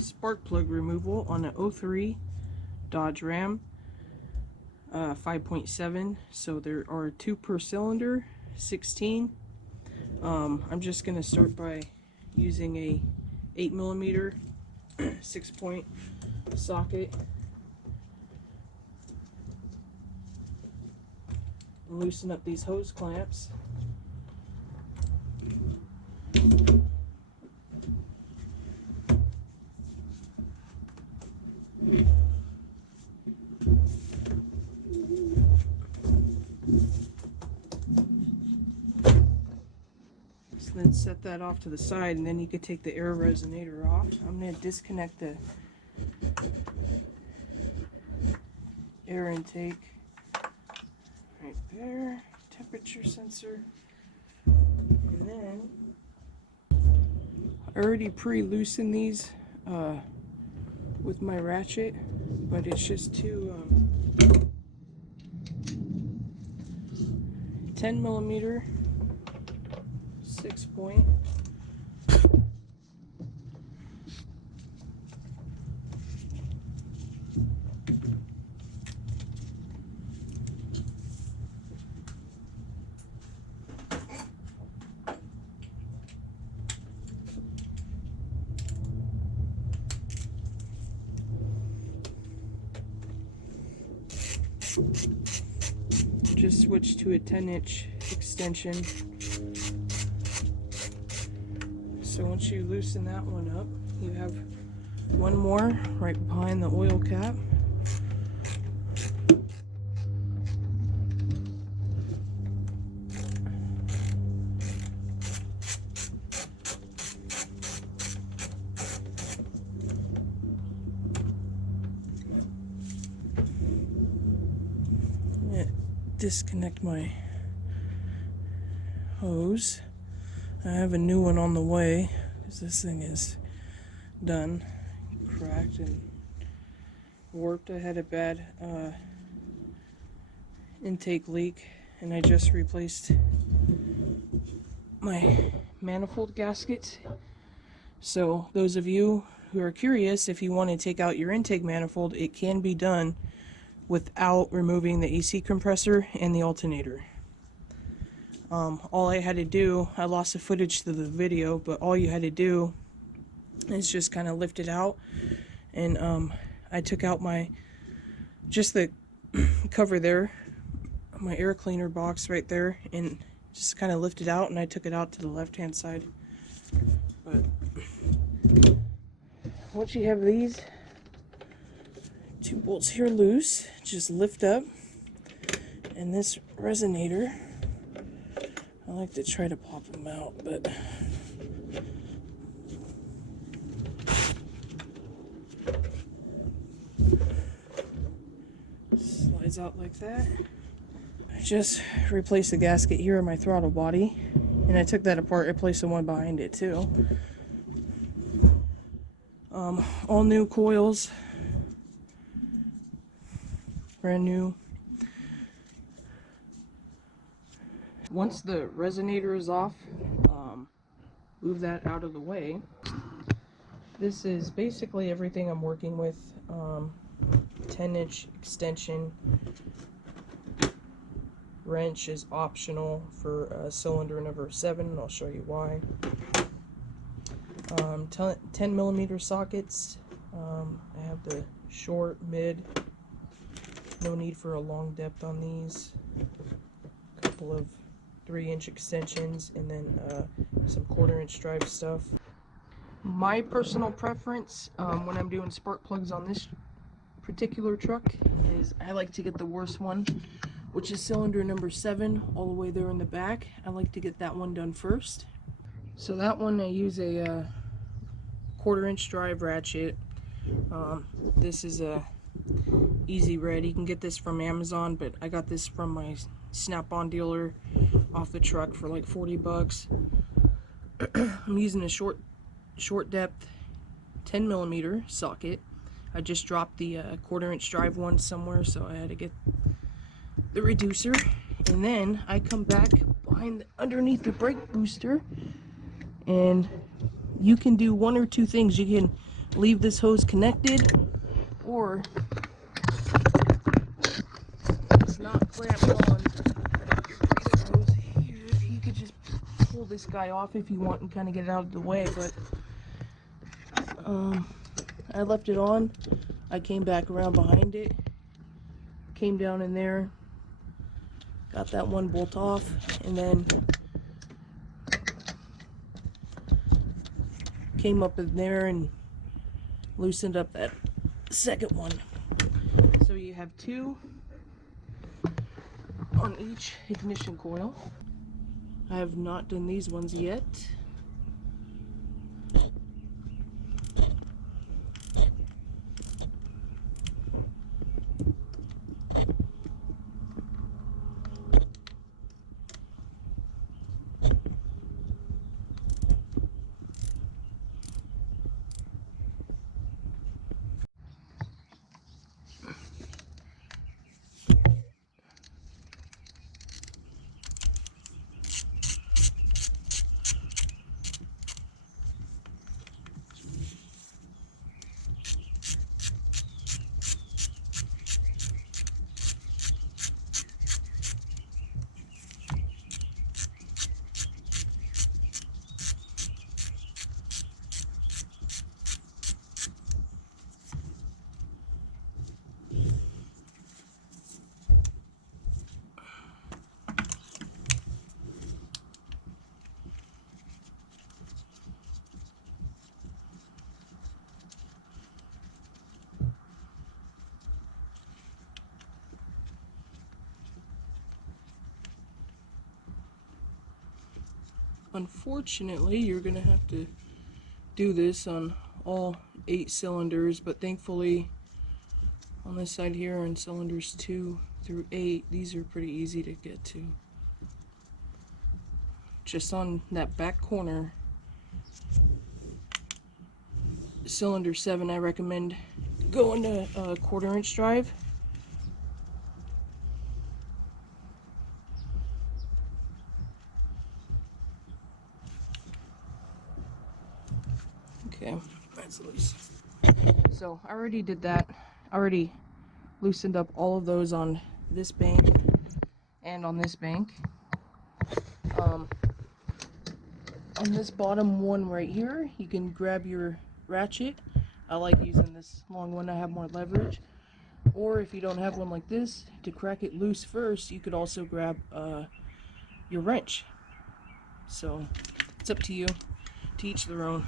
spark plug removal on an 03 Dodge Ram 5.7. So there are 2 per cylinder, 16. I'm just gonna start by using a 8mm 6-point socket and loosen up these hose clamps. So then set that off to the side, and then you could take the air resonator off. I'm going to disconnect the air intake right there, temperature sensor, and then I already pre-loosened these with my ratchet, but it's just two 10mm 6-point. Just switch to a 10-inch extension. So once you loosen that one up, you have one more right behind the oil cap. Disconnect my hose. I have a new one on the way because this thing is done, cracked and warped. I had a bad intake leak, and I just replaced my manifold gaskets. So those of you who are curious, if you want to take out your intake manifold, it can be done without removing the AC compressor and the alternator. All I had to do, I lost the footage to the video, but all you had to do is just kind of lift it out, and I took out just the cover there, my air cleaner box right there, and just kind of lift it out, and I took it out to the left hand side. But once you have these 2 bolts here loose, just lift up, and this resonator, I like to try to pop them out, but slides out like that. I just replaced the gasket here on my throttle body, and I took that apart, replaced the one behind it too. All new coils, brand new. Once the resonator is off, move that out of the way. This is basically everything I'm working with. 10-inch extension. Wrench is optional for cylinder number 7, and I'll show you why. 10mm sockets. I have the short, mid. No need for a long depth on these. A couple of 3-inch extensions, and then some 1/4-inch drive stuff. My personal preference when I'm doing spark plugs on this particular truck is I like to get the worst one, which is cylinder number 7, all the way there in the back. I like to get that one done first. So that one I use a 1/4-inch drive ratchet. This is a Easy Red. You can get this from Amazon, but I got this from my Snap-on dealer off the truck for like 40 bucks. I'm using a short depth 10mm socket. I just dropped the 1/4-inch drive one somewhere, so I had to get the reducer. And then I come back underneath the brake booster, and you can do one or two things. You can leave this hose connected, or it's not clamped on this hose here, you could just pull this guy off if you want and kind of get it out of the way. But I left it on. I came back around behind it, came down in there, got that one bolt off, and then came up in there and loosened up that second one. So you have two on each ignition coil. I have not done these ones yet. Unfortunately, you're gonna have to do this on all 8 cylinders, but thankfully on this side here on cylinders 2 through 8, these are pretty easy to get to. Just on that back corner, cylinder 7, I recommend going to a 1/4 inch drive. Okay, that's loose. So I already did that. I already loosened up all of those on this bank and on this bank. On this bottom one right here, you can grab your ratchet. I like using this long one, I have more leverage. Or if you don't have one like this, to crack it loose first, you could also grab your wrench. So it's up to you, to each their own.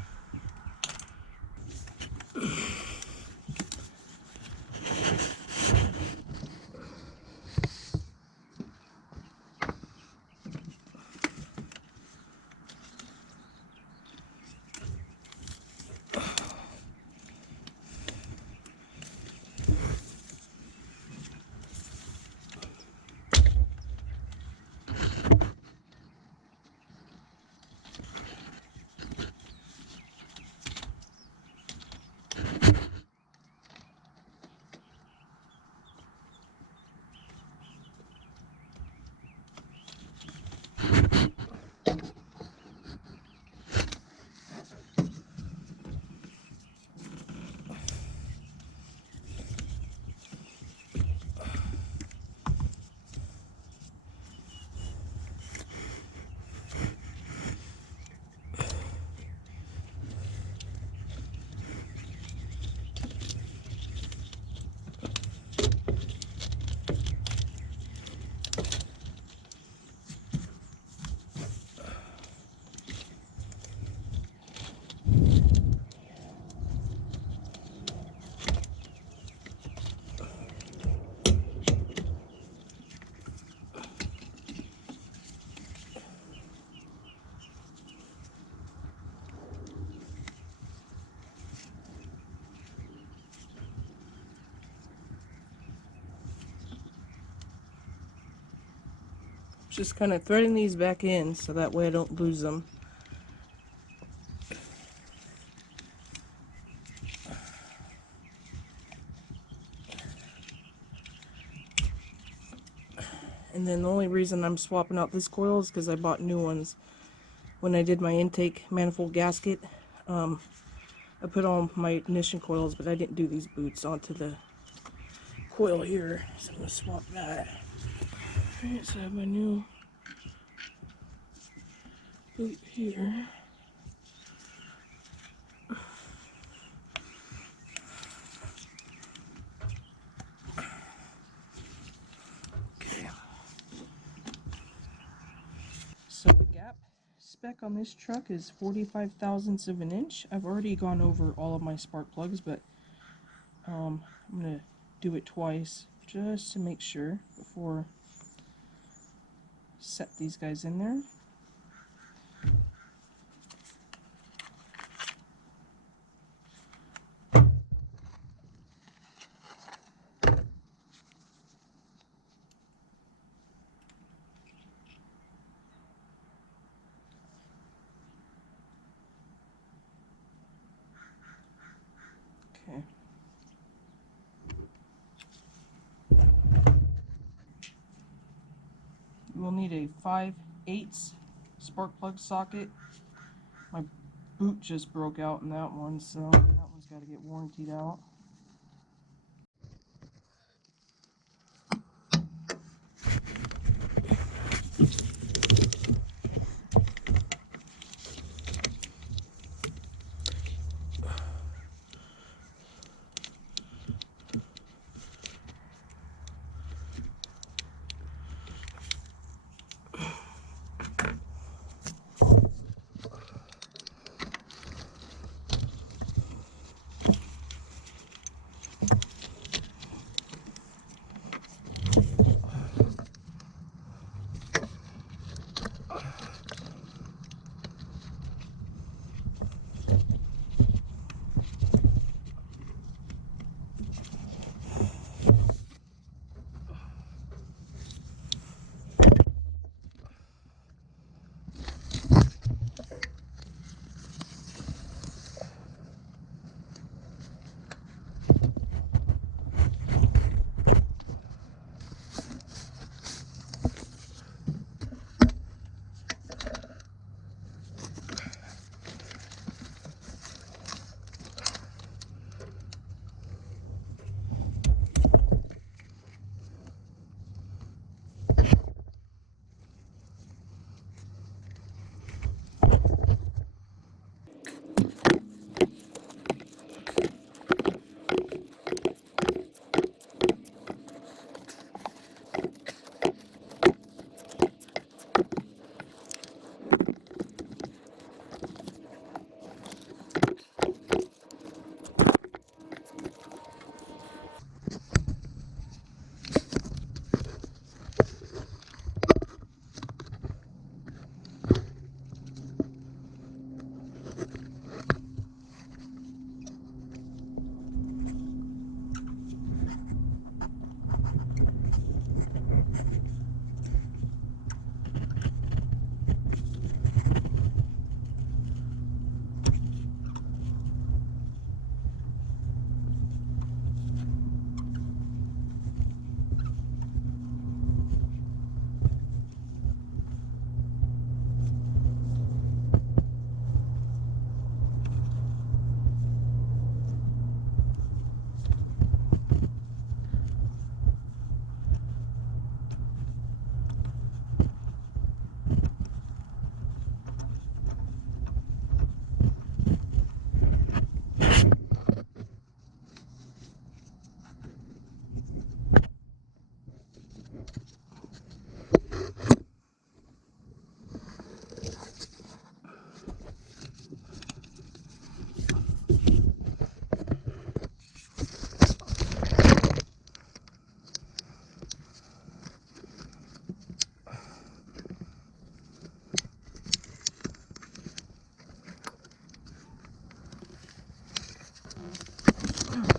Just kind of threading these back in so that way I don't lose them. And then the only reason I'm swapping out this coil is because I bought new ones when I did my intake manifold gasket. I put all my ignition coils, but I didn't do these boots onto the coil here, so I'm going to swap that. Alright, so I have my new boot here. Okay. So the gap spec on this truck is 45 thousandths of an inch. I've already gone over all of my spark plugs, but I'm going to do it twice just to make sure before set these guys in there. Okay. You will need a 5/8 spark plug socket. My boot just broke out in that one, so that one's got to get warrantied out.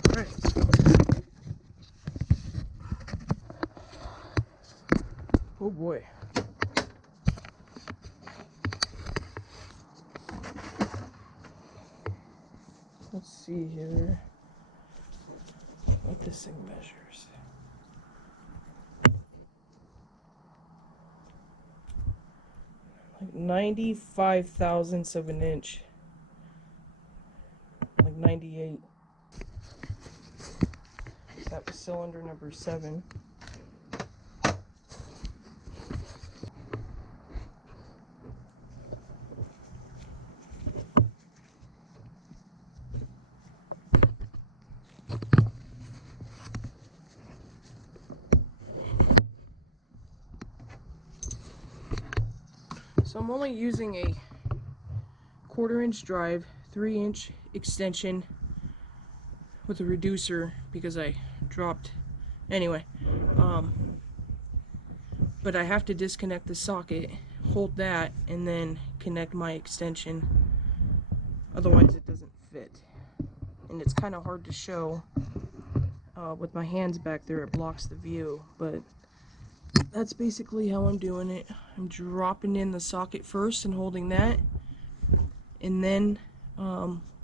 Alright. Oh boy. Let's see here what this thing measures. Like 95 thousandths of an inch. Like 98. That was cylinder number 7. So I'm only using a 1/4-inch drive, 3-inch extension with a reducer because I dropped anyway. But I have to disconnect the socket, hold that, and then connect my extension. Otherwise it doesn't fit. And it's kind of hard to show with my hands back there. It blocks the view, but that's basically how I'm doing it. I'm dropping in the socket first and holding that, and then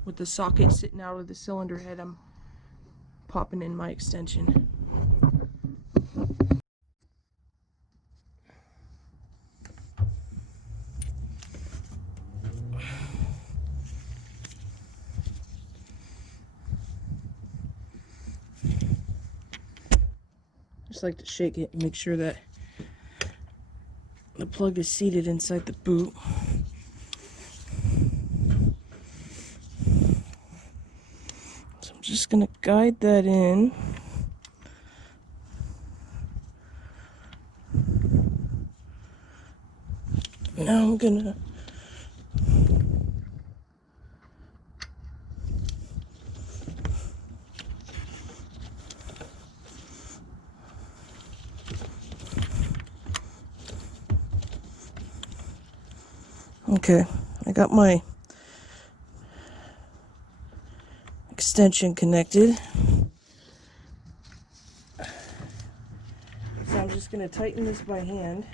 with the socket sitting out of the cylinder head, I'm popping in my extension. Just like to shake it and make sure that the plug is seated inside the boot. So I'm just going to guide that in. Now I'm going to okay, I got my extension connected. So I'm just going to tighten this by hand.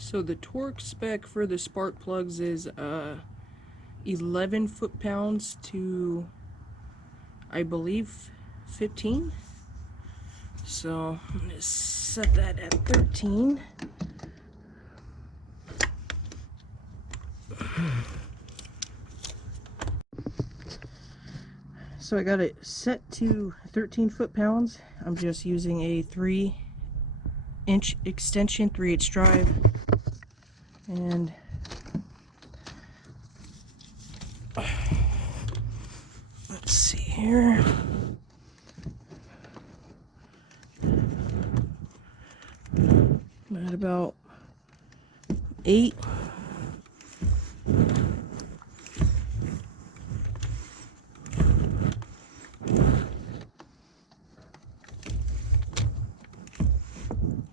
So the torque spec for the spark plugs is 11 foot-pounds to, I believe, 15. So I'm going to set that at 13. So I got it set to 13 foot-pounds. I'm just using a 3-inch extension, 3/8 drive. And let's see here. I'm at about 8.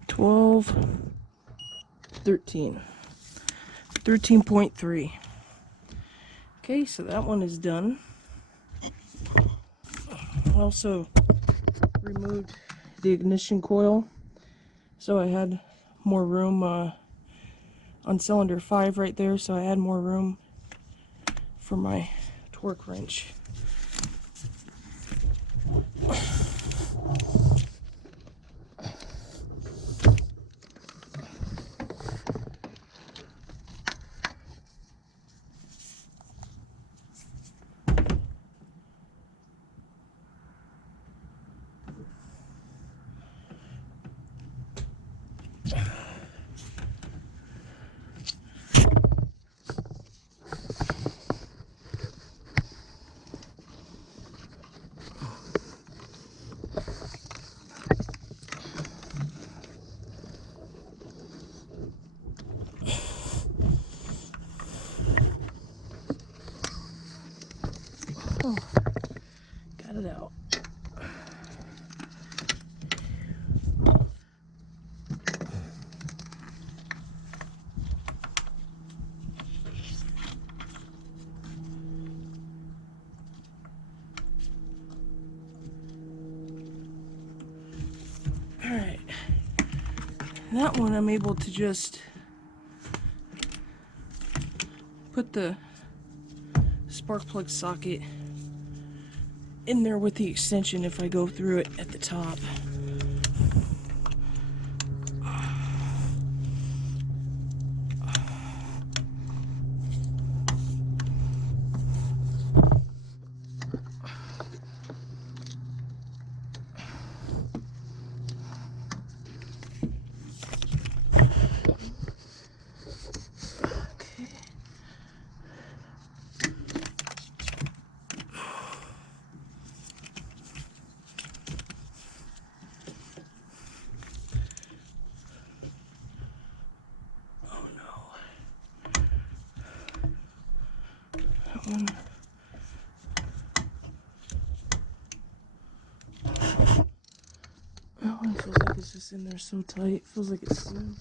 $12, 13. 13.3. Okay, so that one is done. I also removed the ignition coil, so I had more room on cylinder 5 right there, so I had more room for my torque wrench. Oh, got it out. And that one I'm able to just put the spark plug socket in there with the extension if I go through it at the top. That one feels like it's just in there so tight. Feels like it's sealed.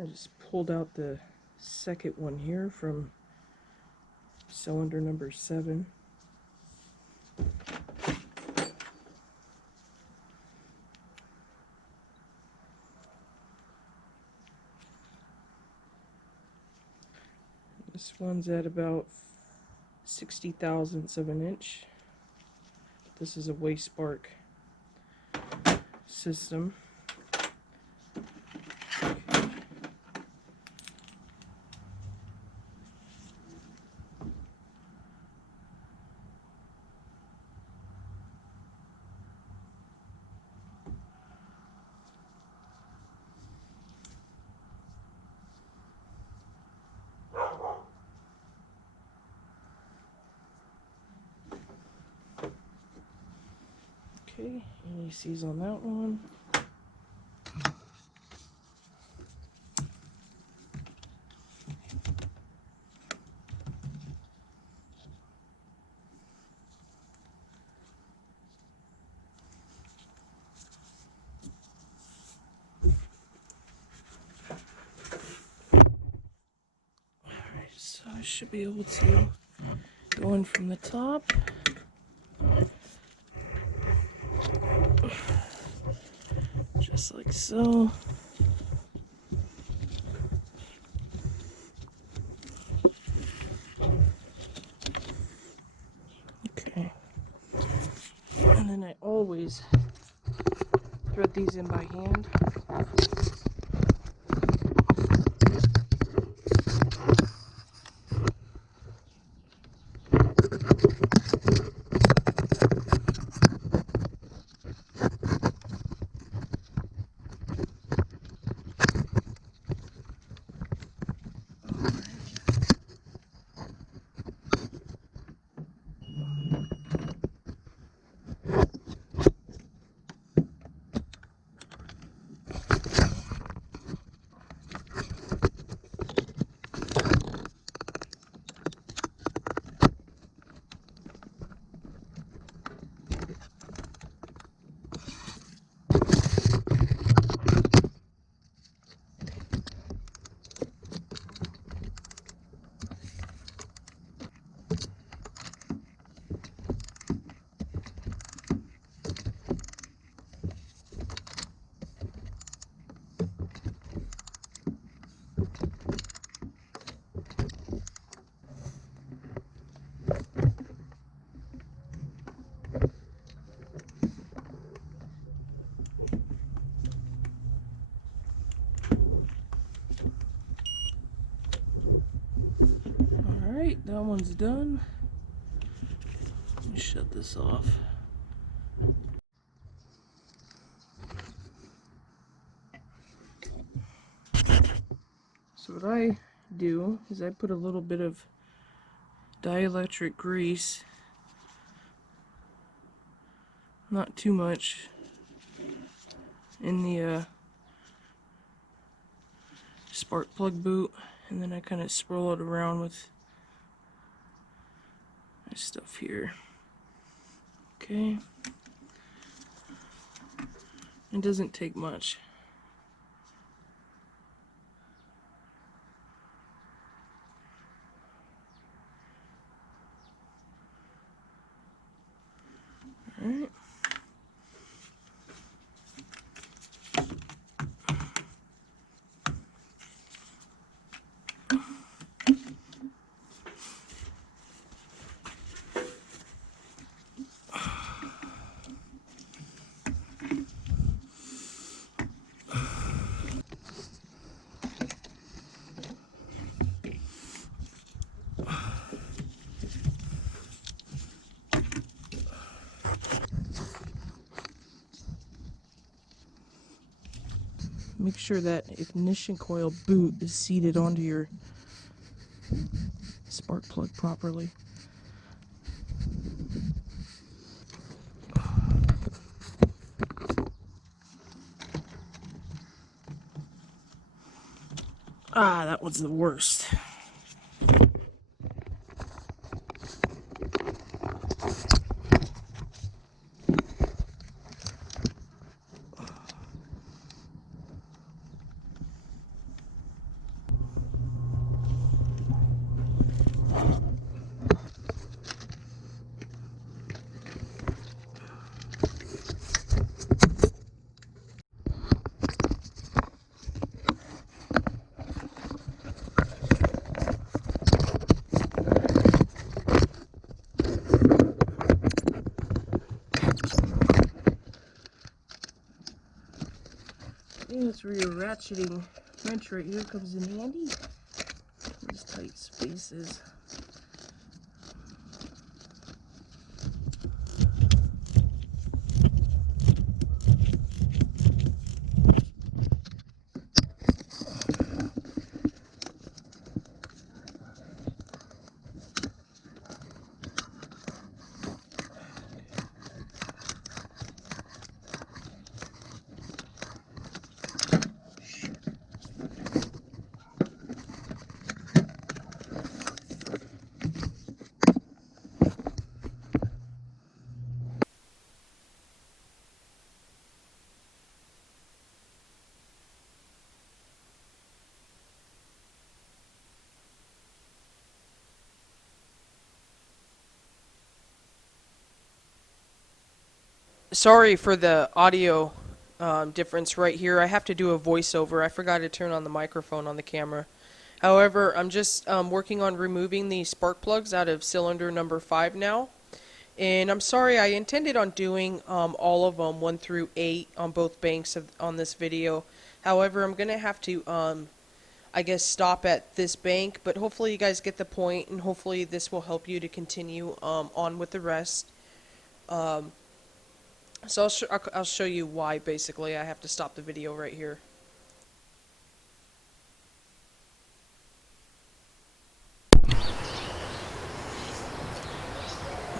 I just pulled out the second one here from cylinder number 7. This one's at about 60 thousandths of an inch. This is a waste spark system. Okay, AC's on that one. Alright, so I should be able to go in from the top. Just like so. Okay. And then I always thread these in by hand. that one's done. Let me shut this off. So what I do is I put a little bit of dielectric grease, not too much, in the spark plug boot, and then I kind of swirl it around with my stuff here. Okay. It doesn't take much. Alright. Make sure that ignition coil boot is seated onto your spark plug properly. Ah, that was the worst. Yeah, that's where your ratcheting wrench right here comes in handy. These tight spaces. Sorry for the audio difference right here. I have to do a voiceover. I forgot to turn on the microphone on the camera. However, I'm just working on removing the spark plugs out of cylinder number 5 now. And I'm sorry, I intended on doing all of them 1 through 8 on both banks on this video. However, I'm going to have to, I guess, stop at this bank. But hopefully you guys get the point, and hopefully this will help you to continue on with the rest. So I'll show you why, basically, I have to stop the video right here.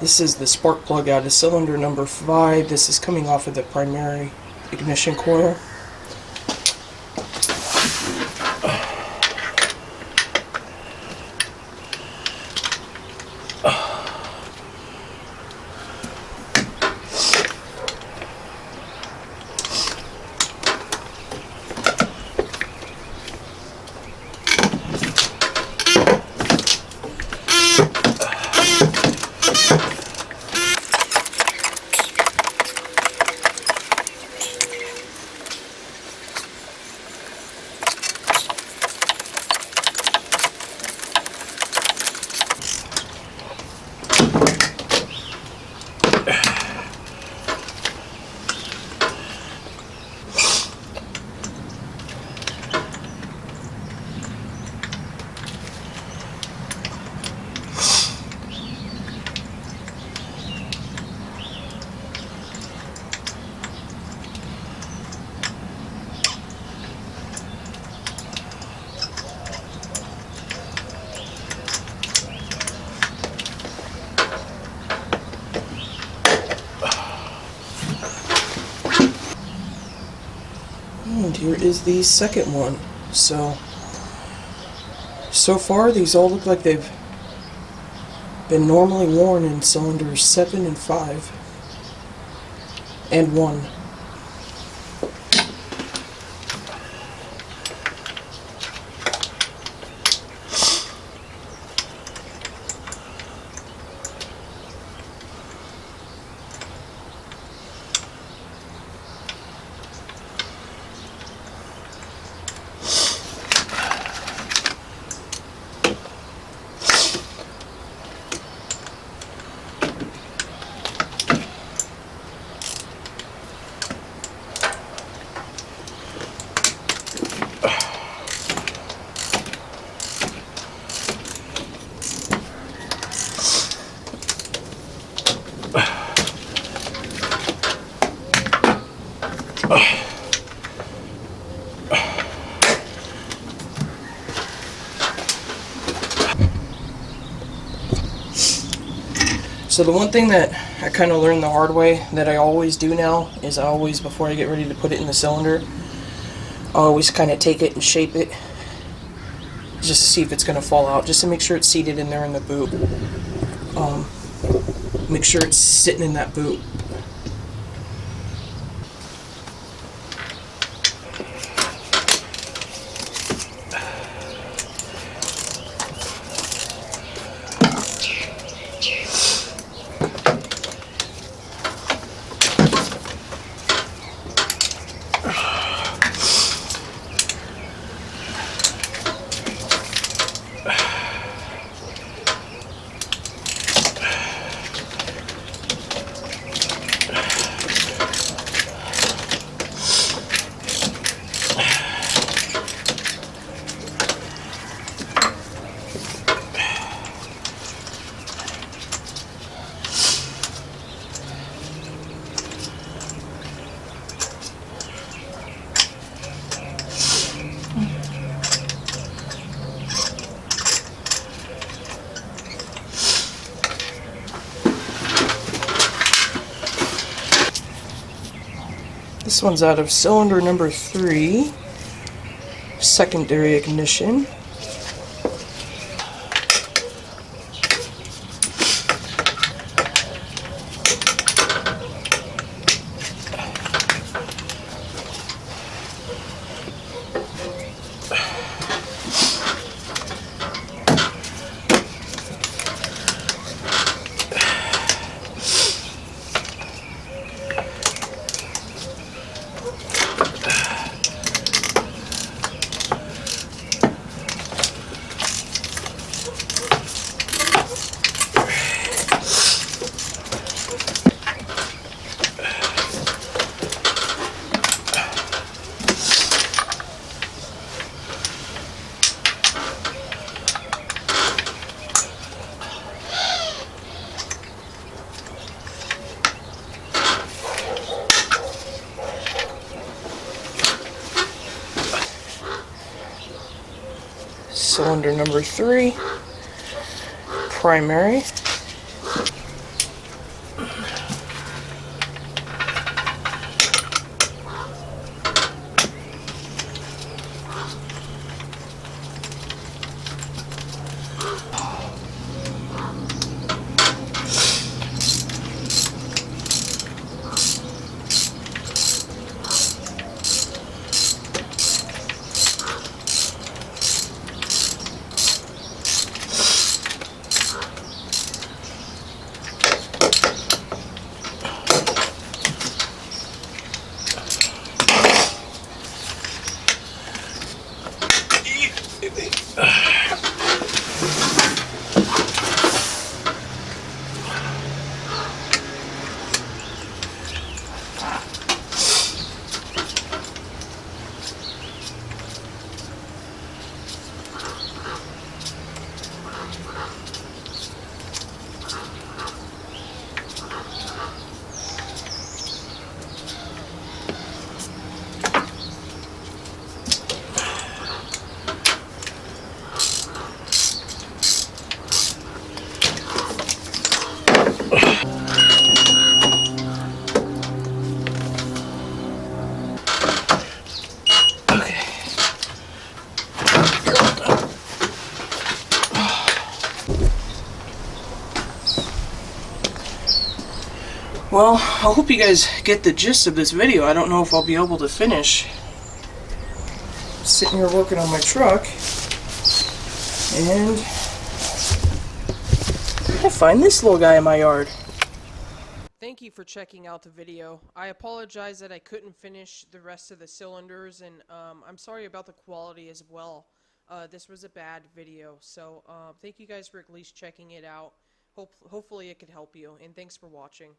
This is the spark plug out of cylinder number 5. This is coming off of the primary ignition coil. And here is the second one. So far these all look like they've been normally worn in cylinders 7 and 5 and 1. So the one thing that I kind of learned the hard way that I always do now is I always, before I get ready to put it in the cylinder, I always kind of take it and shape it just to see if it's going to fall out, just to make sure it's seated in there in the boot. Make sure it's sitting in that boot. This one's out of cylinder number 3, secondary ignition. Cylinder number 3, primary. Well, I hope you guys get the gist of this video. I don't know if I'll be able to finish. Sitting here working on my truck, and I find this little guy in my yard. Thank you for checking out the video. I apologize that I couldn't finish the rest of the cylinders, and I'm sorry about the quality as well. This was a bad video, so thank you guys for at least checking it out. Hopefully it could help you, and thanks for watching.